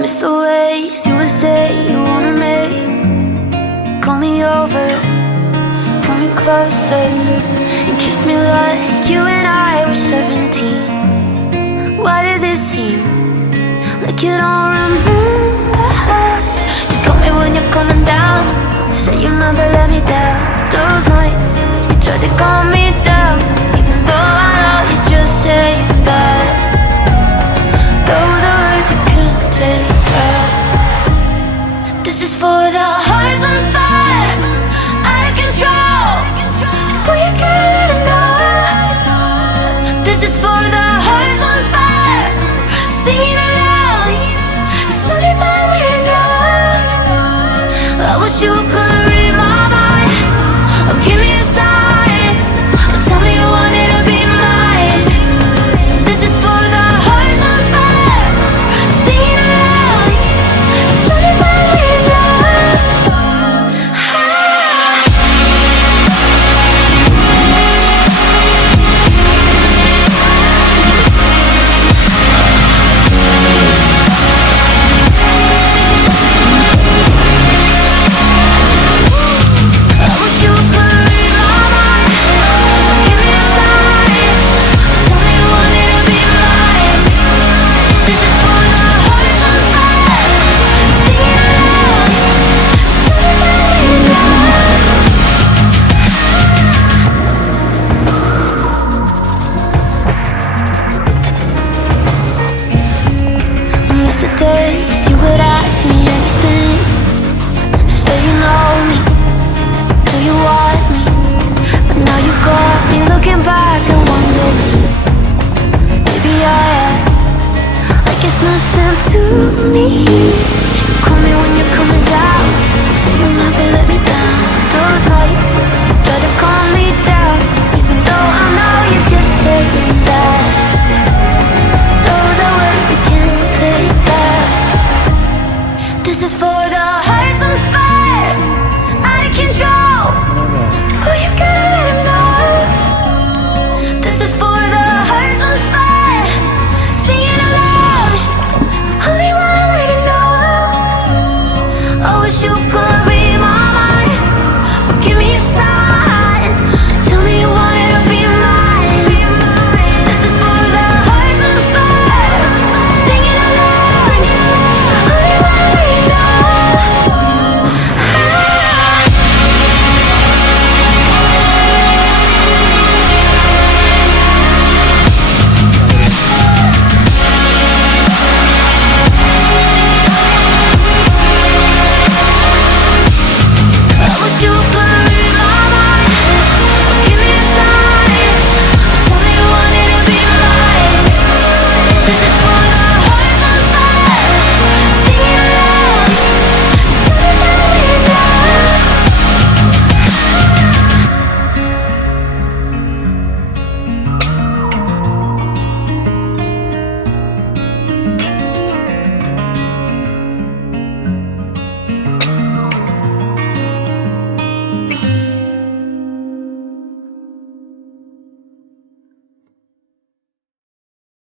miss the ways you would say you wanted me. Call me over, pull me closer, and kiss me like you and I were 17. Why does it seem like you don't remember how you told me when you're coming down? Say you never let me down. Those nights you tried to calm me down, even though I know you just say that. Those are words you can't take back. This is for the hearts on fire, out of control. Boy, you gotta know. This is for the hearts on fire, singing aloud. Something my window. I wish you could read my mind, or give me a sign, or tell me you wanted to be mine. This is for the hearts on fire, singing aloud. Something my window. I wish you could read my mind, or give me a sign, or tell me you wanted to be mine. This is for the hearts on fire, singing aloud. Something my window. I miss the days you would ask me anything. Say you know me, do you want me? But now you got me looking back and wondering. Maybe I act like it's nothing to me.